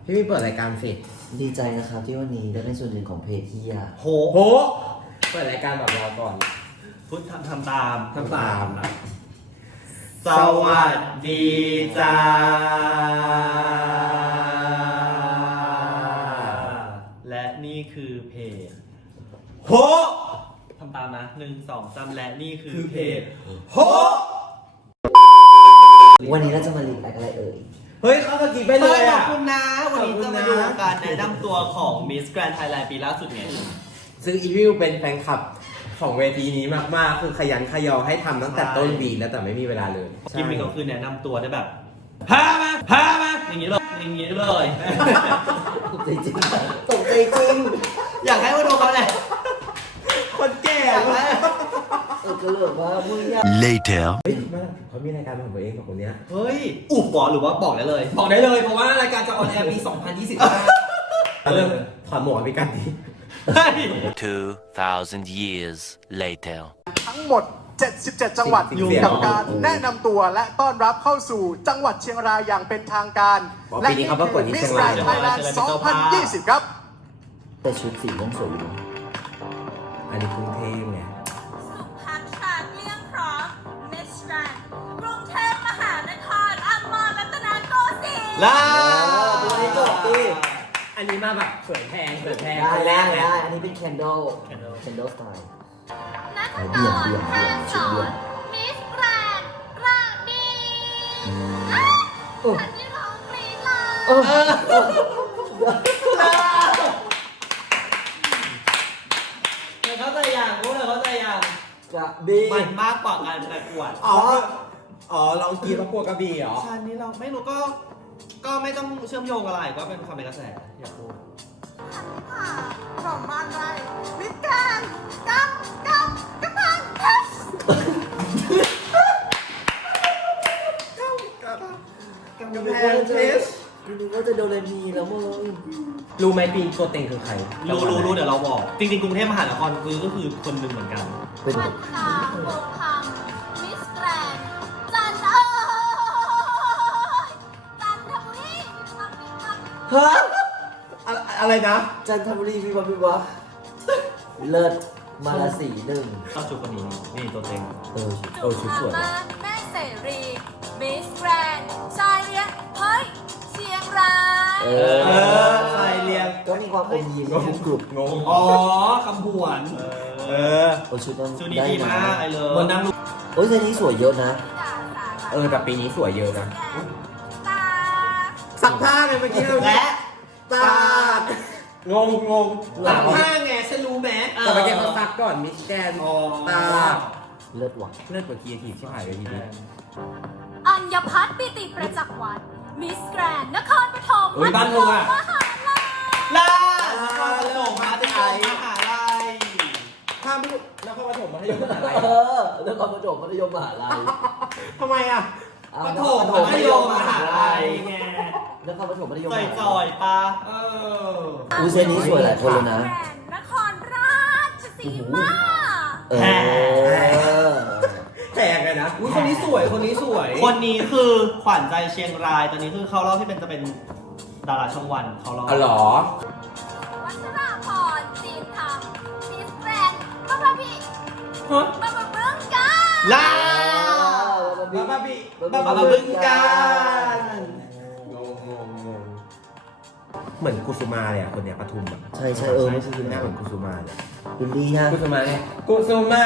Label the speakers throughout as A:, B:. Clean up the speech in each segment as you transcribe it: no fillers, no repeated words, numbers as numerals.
A: พี่ไม่เปิดรายการสิ
B: ดีใจนะครับที่วันนี้ได้เป็นส่วนหนึ่งของเพจที่ยา
A: โหเปิดรายการแบบเราก่อน
C: พุทธทำตาม
A: สวัสดีจ้า
C: และนี่คือเพจ
A: โห
C: ทำตามนะ1 2 3และนี่คือเพจ
A: โห
B: วันนี้เราจะมารีแอคอะไรเอ่ย
A: เฮ้ยเขาสกิปไปเลย
C: ขอบคุณนะวันนี้จะมาดูการแนะนำตัวของ Miss Grand Thailand ปีล่าสุดไง
A: ซึ่งอีวิวเป็นแฟนคลับของเวทีนี้มากๆคือขยันขยอให้ทำตั้งแต่ต้นวีแล้วแต่ไม่มีเวลาเลย
C: กิมมิคก็คือแนะนำตัวได้แบบพามาอย่างนี้เลย
B: ตกใจจริง
C: อยากให้มาดูเขาเลย
A: คนแก่
B: ก็เลยว่ามึงเนี่ย
D: later
A: เขามีรายการของตัวเองกับคนเนี้ย
C: เฮ้ยอุบหรือว่าบอกได้เลย
E: เพราะว่ารายการจะออนแอร์ปี 2025
A: เริ่มถอดหมวกพิการดี
D: 2,000 years later
F: ทั้งหมด 77 จังหวัดอยู่กับการแนะนำตัวและต้อนรับเข้าสู่จังหวัดเชียงรายอย่างเป็นทางการ
A: และนี่คือมิสแกรนด์ไทยแลนด์
F: 2020 ครับ
B: แต่ชุดสีต้องสวยอยู่
A: อันนี้กรุงเทพไง
G: สุภัทราเกลี้ยงพร้อมมิสแกรนด์กรุงเทพมหานครอมรรัตนโกสินทร์
B: ตัวนี้จบดิ
A: อันนี้มาแบบเขินแพง
B: ได้อันนี้เป็น candle style
G: นักกรแพทย์สอนมิสแกรนด์กระบี่ฉันที่ร้องกรี๊ดเลย
C: เข้าใจอย่าง
B: กระบี่
C: มันมากกว่าการประกวด
A: ลองกีประกวดกระบี่เหรอ
C: ฉันนี่เราไม่รู้ก็ไม่ต้องเชื่อมโยงอะไรก็เป็นความเป็นกระแสอยากพูด
G: สมบัติอะไรมิสแกรนด์กำพันเพชร
A: กำแพงเพชร
B: ดูว่าจะโดเรมีแล้วมึง
A: รู้ไหมปีตัวเต็งคือใคร
C: รู้เดี๋ยวเราบอกจริงๆกรุงเทพมหานครก็คือคนหนึ่งเหมือนกัน
G: วันตาโบพังมิสแกรนด์จันทบุรี
B: ฮะ
A: อะไรนะ
B: จันทบุรีมีบ้าเลิศมาลาสีหนึ่ง
C: ชอบชุดคนนี้นี่ตัวเต็ง
A: ชุดสวย
G: แม่เสรีมิสแกรนด์ชายเลี้ยงเฮ้ยเชียงราย
A: ชายเลี้ยง
B: ก็มีความอมยิ้มกรุบ
A: งง
C: คำผวน
B: ชุดนั้น
C: ดีมากไอ้เลย
A: บนนั่ง
B: โอ้ยเซนนี้สวยเยอะนะ
A: แต่ปีนี้สวยเยอะนะสักผ้าเลยเมื่อกี้
C: และ
A: ตางง
E: สักผ้าไงฉันรู้ไหม
A: แต่เมื่อกี้เขาซักก่อนมิสแกนตา
B: เลิศว่ะ
A: เลิศกว่าคีทีที่หายไปทีนี้
G: อัญพัฒน์ปิติประจักษ์วัฒน์มิสแกรนด์นครปฐม
A: บ้านมึงอ่ะ
C: ล่านครปฐมมหาลัย
A: ถ้าไม่นครปฐมมัธยมมหาลัย
B: นครปฐมมัธยมมหาลัย
A: ทำไมอ่ะ
C: ปฐมมัธยมมหาลัยไง
B: นครปฐมมัธยม
C: จอยปะ
B: เซนนี้สวยหลายคนเลยนะ
G: นครราชสีมา
A: แพงเลยนะ
E: คนนี้สวยคนนี้
C: คือขวัญใจเชียงรายตอนนี้คือเขาเล่าที่จะเป็นดาราช่องวันเขาเล่า
A: หรอ
G: วัชราพรจีนธรรมมิสแกรนด์บ้าพี่บ้าบึ้งกัน
C: ล่า
A: บ้า
C: บึ้งกัน
A: งเหมือนกุสุมาเลยอ่ะคนเนี้ยปทุมอ่ะ
B: ใช่ไม่ใช่
A: หน้าเหมือนกุสุมาเลย
B: คุณดีฮะ
A: กุสุมาไงกุสุมา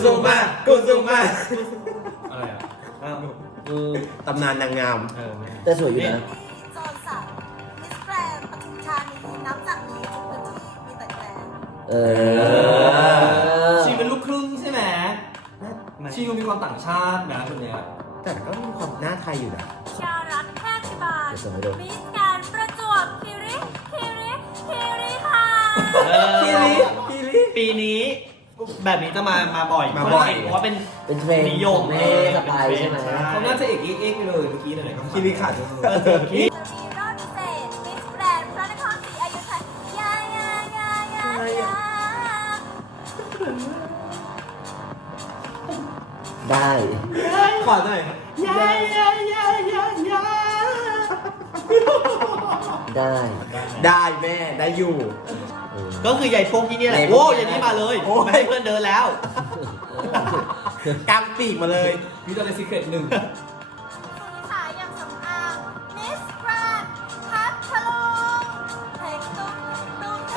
C: อะไรอ่ะ
A: ตำนานนางงาม
B: แต่สวยอยู่นะ
G: โซนสัตว์มิสแกรนด์ปทุมธานีนับจากนี้ทุกพื้นที่มีแต่แกรน
E: ชีเป็นลูกครึ่งใช่ไหมชีมีความต่างชาตินะคนเนี้ย
A: แต่ก็มีความหน้าไทยอยู่นะ
G: ชารัตแพทย์บาลมิสแกรนด์ประจวบคีรีค่ะ
C: ปีนี้แบบนี้จะมาบ่อยเพราะว่าเป็น
B: เทรนด์
C: นิยม
B: สบายใช่ไหม
E: เขาน่าจะเอกไปเลยเมื่อกี้เลย
A: คีรีขัน
G: มีรอบพิเศษมิสแกรนด์พระนครศรีอยุธยา
B: ได้
A: ขอหน่อย
B: ได้
A: ได้แม่ได้อยู่
C: ก็คือยายพวกที่นี่แหละ
A: ยายพวก
C: โอ้ยายนี่มาเลย
A: โอ้ย
C: ไม่ให้เพื่อนเดินแล้ว
A: กางปีกมาเลย
E: วิจารณ์ซีเครตหนึ่ง
G: สุนิสาอย่างสำอางมิสแกรนด์พัทลุงเพลงตุ้มตุ้ม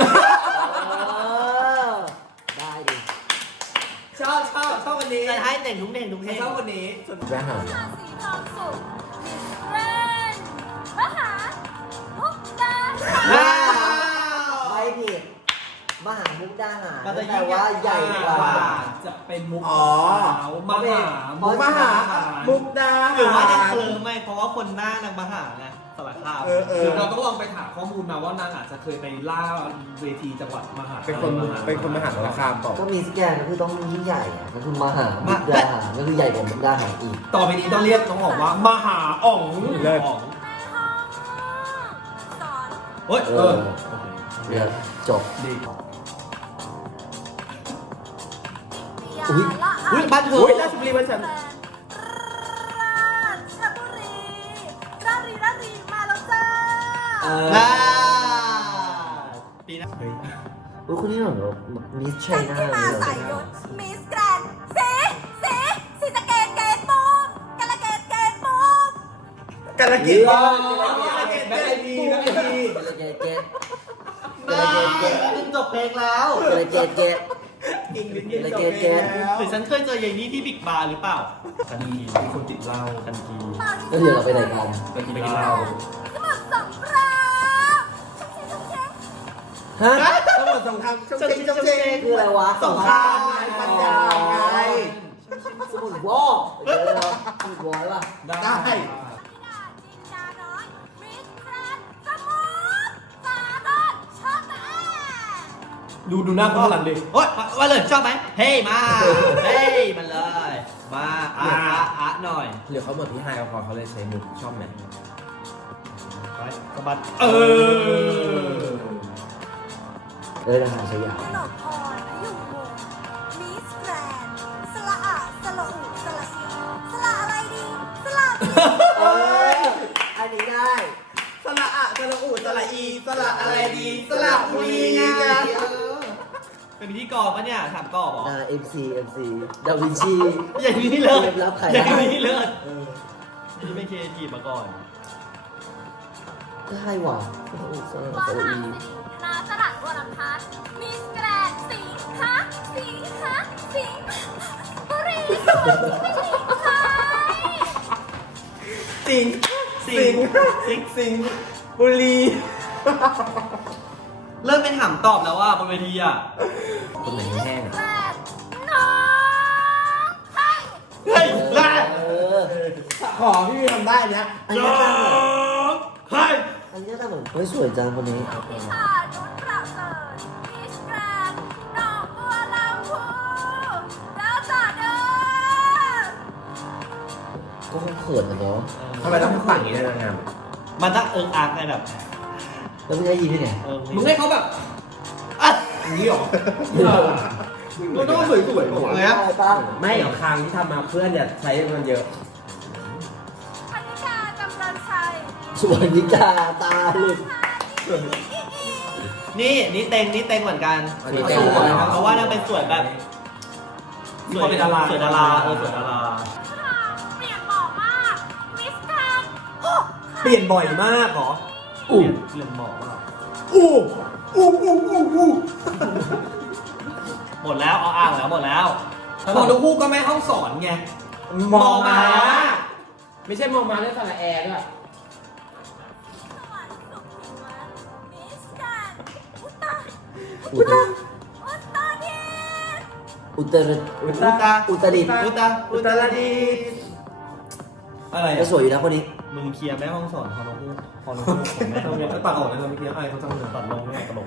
B: ได้ดิ
E: ชอบคนนี้
C: จะให้แต่งทุกเพลงทุกเพลง
E: ชอบคนนี้
A: แม่หา
G: มหาสีทองสุขมิสแกรนด์มหามุกดาหาร
C: ว้าว
B: ไม่ผิดมหามุกดาหาร
C: มันจะ
B: แต่ว่าใหญ่กว่า
E: จะเป็นมุก
A: อ๋อ
E: ขาวมหา
B: มุก
A: มหามุกดา
C: หรือว่าจะเคลิ้มไหมเพราะว่าคนหน้านางมาหาไงสารคาม
A: เออ
E: หรือเราต้องลองไปถามข้อมูลมาว่านางอาจจะเคยไปล่าเวทีจังหวัดมหา
A: เป็นคนมหาสารคามเปล่า
B: ก็มีสแกนก็คือต้องยิ่งใหญ่อะก็คือมหามุกดาหารก็คือใหญ่กว่ามุกดาหารอีก
E: ต่อไปนี้ต้องเรียกต้องบอกว่ามหาอ่อง
A: เลิศ
C: ของ
G: แม่ห้องสอน
C: เฮ้ย
B: เดี๋ยวจบ
E: ดี
G: ยา
B: อุ๊ย
G: ละ
C: อุ้ยบ้านเธอ
A: อุ้ยราชบุรีวันฉัน
G: ราชบุรีรารีมาแล้วจ้า
C: น่าปีหน้า
B: อุ๊ยคนนี้เหรอมิสไช
G: ฉัน
B: น่า
G: ที่มา
B: เลย
G: สายยศมิสแกรนด์สีสะเกตเกตบูมกะละเกตเกตบูม
A: กาลกิน
E: แบ็
A: บ้า
E: คไอพีแบ็คไอพี
B: เกตเกต
C: จบเพลงแล้ว
B: เกตเกตเกต
A: อีกนิด
B: เกตเกต
C: หรือฉันเคยเจอยายนี่ที่บิ๊กบาร์หรือเปล่า
E: คันกีมีคนติดเหล้าคันกี
B: แล้วเดี๋ยวเราไปไหนกัน
E: ไปกินเหล้า
G: สมุทรสงครามชุ่มเช็ง
B: ฮะ
A: ตำรวจสงครามชงเชงชงเชง
B: คืออะไรวะ
A: สงครามไงปัญญาไง
B: สมุนวอเดี๋ยวเราสมุนวอป่ะ
A: ได้
G: จินดาน้อยมิสแกรนด์สมุทรสาครชอบแม่
E: ดูหน้าคนข้างหลังดิ
C: โอ๊ยมาเลยชอบไหมเฮ้ยมาเฮ้ยมาเลย มาอ่ะหน่อย
A: หรือเขาเหมือนพี่ไฮเอาพอเขาเลยใช้มุกชอบไหม
C: ไปสะบัด
B: ทหารสยาม
G: กนกพรพยุงวงศ์มิสแกรนด์สละอะสละอุสละอีสละอะไรดีสละ
B: อันนี้ได้
A: สระอะสระอูสระอีสระอะไรดีสระบุรีไง
C: เป็นพิธีกรปะเนี่ยถามกอบเหรอ
B: MC ดาวินชี
C: อย่างนี้เลิศ
B: เรียบรับใคร
C: อย่าง
B: ได้
C: นี้เลิศนี่ไม่เคยจีบมาก่อน
B: ได้ว่ะโอ้โหส
G: วา
B: ระ
G: รา
B: อี
G: สิรินาสลัดวรพัฒน์มิสแกรนด์สิงห์สิงห์บุรีสุดไม่ใช่ใคร
A: สิงสิงบุรี
C: เริ่มเป็นถามตอบแล้วว่าบนเวทีอ่ะ
A: คนไหนแห้ง
G: แกรนด์น้องไทย
C: เฮ้ยแรก
A: ขอพี่ทำได้เนี้ย
B: อันนี้ทำเหมือน
C: เฮ้ย
B: อันนี้ทำเหมือนเฮ้ยสวยจังคนนี้
G: พิชานุชประเสริฐมิสแกรนด์หนองบัวลำพูแล้วต่อเด้อ
B: ก็คงเขินนะเนาะ
A: ทำไมต้องฝั่งอย่างนี้ด้วยนางงาม
C: มันต้องอักไงแบบ
B: แล้วไม่ได้ยินที่ไหน
E: มึงให้เขาแบบ
C: อ่ะ
E: อย่างนี้หรอมันต้องสวยๆหมด
C: เลยครับ
B: ได้ป่ะ
A: ไม่เอาคางที่ทำมาเพื่อนอย่าใช้มันเยอะ
G: พนิกาจำเริญชัย
B: สวยนิกาตาหลุด
C: นี่เต็งเหมือนกัน
A: อันนี้
C: ส
A: เต็ง
C: วยเพราะว่านางเป็นสวยแบบ
E: มีความเป็นดารา
C: สวยดาราสวยดารา
G: เปลี่ยนหมอมากมิสแกรนด์โอ้
E: เปลี่ยนบ่อยมากเหรอ
C: เรียนหมอว่า
E: อู้
C: หมดแล้วเอาอ่างแล้วหมดแล้ว
E: มองทุกคู่ก็แม่ห้องสอนไง
A: มองมาไม่ใช่มองมาเรื่องสระแอร์ด้วย
G: สวรรค์สุขพิวัฒน์มิสแกรนด์อุตตา
B: อุตร
G: อุตตาดิษฐ์
B: อุตร
A: อุต
C: อุตา
B: อุตรดิตถ์
A: อุตรดิตถ์
E: อะไร
B: ก็
E: อ่ะ
B: สวยอยู่นะคนนี้
C: มึงเคลียร์แม่ห้องสอนพอน้องพูดของแม่
E: ทำไงตัดออกเลยนะเมื่อกี้อะไรเขาตั้งเงิน
C: ตัดลงไม่ตลก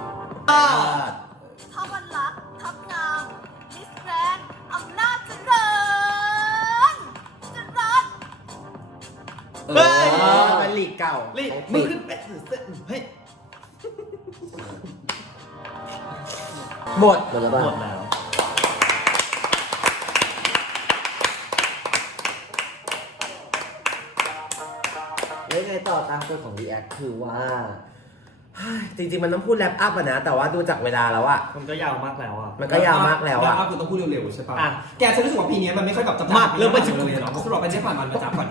G: ท็อปวันรักท็อปงามมิสแกรนด์อำนาจเจริญเจริญ
C: เฮ้ย
A: เป็นลีกเก่า
C: รีบมือขึ้นเป็ดเฮ้ย
A: หมด
B: หมดแล้วป่ะ
C: หมดแล้ว
B: แล้วยังไงต่อตามกฎของ React กคือว่า
A: จริงๆมันต้องพูดแรปอัพอะนะ แต่ว่าดูจากเวลาแล้วอะ
C: มันก็ยาวมากแล้วอ่ะ
A: มันก็ยาวมากแล้วอะ
E: ก็คือต้องพูดเร็วๆใช่ปะ
C: อ่ะ
E: แกฉันรู้สึกว่าปีนี้มันไม่ค่อยแบบจับ
C: มากเริ่มไปถึง
E: เลยเนาะสำหรับไปได้ผ่านมันมาจับก่อน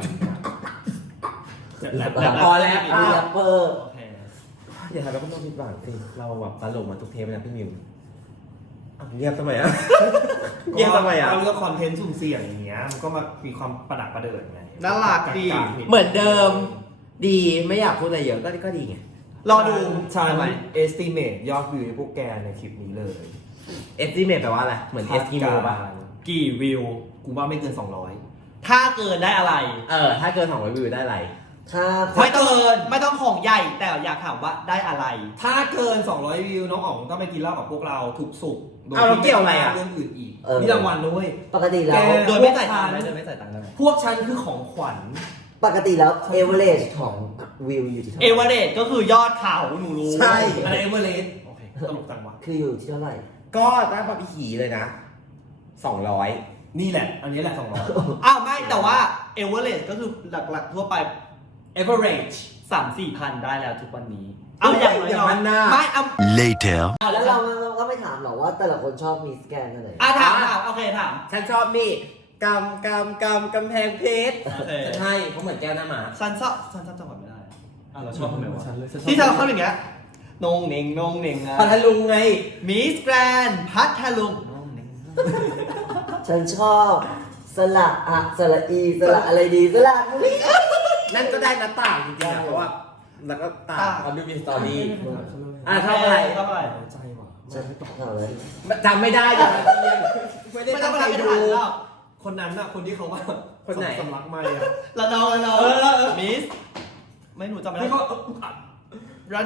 A: พอแล้ว
B: มีแรปเปอร์
C: โอเค
A: อย่าทำแล้วก็ต้องผิดหวังสิเราแบบตลกมาทุกเทปนะพี่มิวอ้าวเงียบทำไมอะ เงียบทำไมอะ
E: เราเลือกคอนเทนต์สุ่มเสี่ยงอย่างเงี้ยมันก็มามีความประดักประเดิดไง
C: น่ารักดี
A: เหมือนเดิม ดีไม่อยากพูดอะไรเยอะก็ดีไง
C: รอดู
E: ฉัน
C: ทำไม
E: estimate ยอดวิวให้พวกแกในคลิปนี้เลย
A: estimate แปลว่าอะไร เหมือน estimate ป่ะ
C: กี่วิว
E: กูว่าไม่เกิน
C: ถ้าเกินได้อะไร
A: ถ้าเกิน200วิวได้อะไร
B: ถ้า
C: ไม่ต้องไม่ต้องของใหญ่แต่อยากถามว่าได้อะไร
E: 200 ถ้าเกิน 200 วิวน้องอ๋องต้องไปกินเหล้ากับพวกเราทุกสุกร์โดย
A: เอาแล้วเกี่ยวอะไรอะ
E: เรื่องอื่นอีกมีรางวัลด้วย
B: ปกติแล้ว
E: แก
C: โดยไม่จ่ายตังค์ไหมโดยไม่จ่ายตังค์ได้ไหม
E: พวกฉันคือของขวัญ
B: ปกติแล้วเอเวอเรจของวิวอยู่ที่เท่าไห
C: เอ
B: ร่
C: เวอเรสก็คือยอดเขาหนูรู้
A: ใช่
E: อะไรเอเวอเรสต์โอเคตลกจังวะ
B: คืออยู่ที่เท่าไหร่
A: ก็ได้ปะพี่ขี่เลยนะ200
E: นี่แหละ อันนี้แหละ
C: อ้าวไม่แต่ว่าเอเวอเรสก็คือหลักๆทั่วไป
E: 200 average
C: 3-4 พันได้แล้วทุกวันนี้ เอาอย่างน้อย
A: อย่างนั้นน่ะ
C: ไม่เอา
D: Later.
B: แล้วเราก็ไม่ถามหรอกว่าแต่ละคนชอบมีสแกนกันไหน
C: ถามโอเคถาม
A: ฉันชอบนี่กำแพงเพชร
C: โอเค
A: ใช่เขาเหมือนแก้วหน้าหมา
C: ซันชอบจังหวัดไม่ได้เราชอบทำไมวะ
E: ฉันเลย
C: ที่เราเข้าอย่างเงี้ยนงเน่งนงเน่งอะ
A: พัทลุงไง
C: มิสแกรนพัทลุงนงเน่ง
B: ฉันชอบสละอะสละอีสละอะไรดีสละบุรี
A: นั่นก็ได้หน้าต่างจริงๆอะเพราะว่า แล้วก็ต่างเขาดูมีสตอรี่ชอบอะไร
C: ชอบอะไร
E: ใจว่ะ
B: ฉันเอาเลย
A: จำไม่ได้อย่างนั้นเรียนไม่ได้
C: ไม่ต้
A: ตั้
C: อง
A: ง
C: ไป
A: ใจ
C: ดู
A: ดู
E: คนนั้นน่ะคนที่เขาว่า
A: คนไหน
E: สำลักไม่อะ
C: เรามิสไม่หนูจำไม่ได้
E: ที่เขา
C: รัน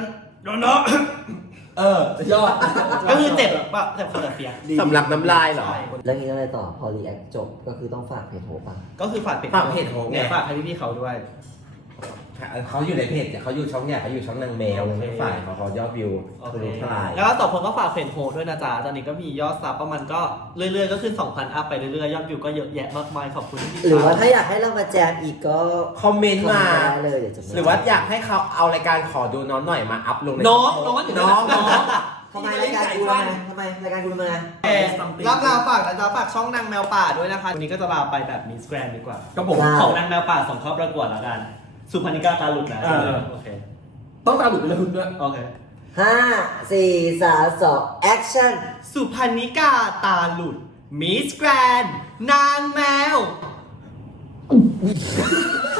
E: ยอด
C: ก็คือเจ็บปะเจ็บคอร์เฟีย
A: สำลักน้ำลายเหรอ
B: แล้วนี้อะไรต่อพอรีแอคจบก็คือต้องฝากเพจโหป่ะ
C: ก็คือฝากเพจ
A: ฝากเพจโฮปไง
C: เนี่ยฝากให้พี่ๆเขาด้วย
A: เขาอยู่ในเพจเขาอยู่ช่องใหญ่เขาอยู่ช่องนางแมวไม่ฝ่ายเขายอดวิวทะลุทลาย
C: แล้วก็สองคนก็ฝากเพจโฮด้วยนะจ๊ะตอนนี้ก็มียอดซับประมาณก็เรื่อยๆก็ขึ้น 2,000 อัพไปเรื่อยๆยอดวิวก็เยอะแยะมากมายขอบคุณที่
B: หรือว่าถ้าอยากให้เรามาแจมอีกก็
A: คอมเมนต์มา
B: ได้เลยเดี๋ยวจะ
A: หรือว่าอยากให้เขาเอารายการขอดูน้องหน่อยมาอัพลงใน
C: น้อง
B: ทำไมรายการกูทำไมทำไมรายการกูทำไม
C: รับลาฝากนะจ๊ะฝากช่องนางแมวป่าด้วยนะคะวันนี้ก็จะลาไปแบบมิสแกรนดีกว่า
E: ก็ผม
C: ของนางแมวป่าส่งเข้าประกวดแล้วกันสุพรรณิกาตาหลุดนะโอเค
E: ต้องตามหลุดไปเลยคุณด้วย
C: โอเค
B: 5 4 3 2 แอคชั่น
C: สุพรรณิกาตาหลุดมิสแกรนนางแมว